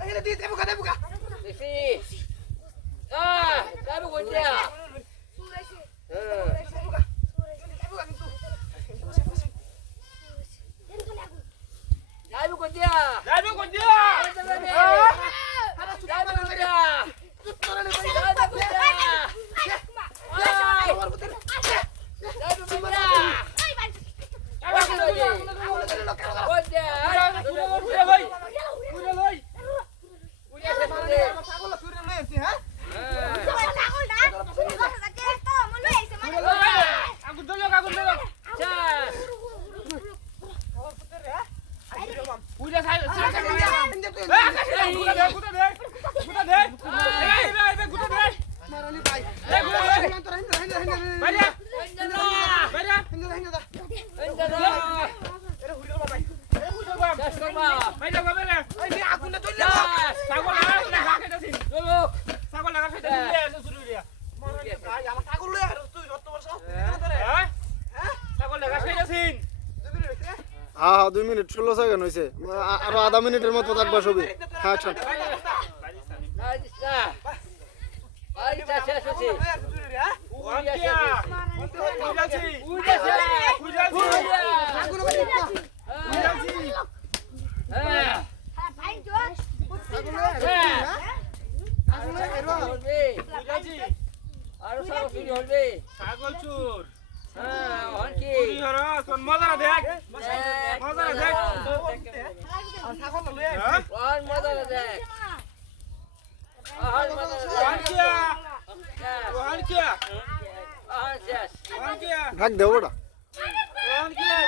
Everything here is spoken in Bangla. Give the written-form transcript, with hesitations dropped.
এখানে দিয়ে দেবো গা দেখি যাবো কোনটা যাবো কোনটা যাইবে কোন দিয়া যাবো কোনটা হ্যাঁ 2 মিনিট 16 সেকেন্ড হয়েছে আরো আধা মিনিটের মতো থাকবে সবই হ্যাঁ আচ্ছা আরো সব চুরি হবে ছাগল চোর হনকি মজা দেখ মজা দেখ কোন মজা দেখ আর মজা ওহানকিয়া দেখ ওহানকিয়া আর শেষ ওহানকিয়া ভাগ দেবো ওটা ওহানকিয়া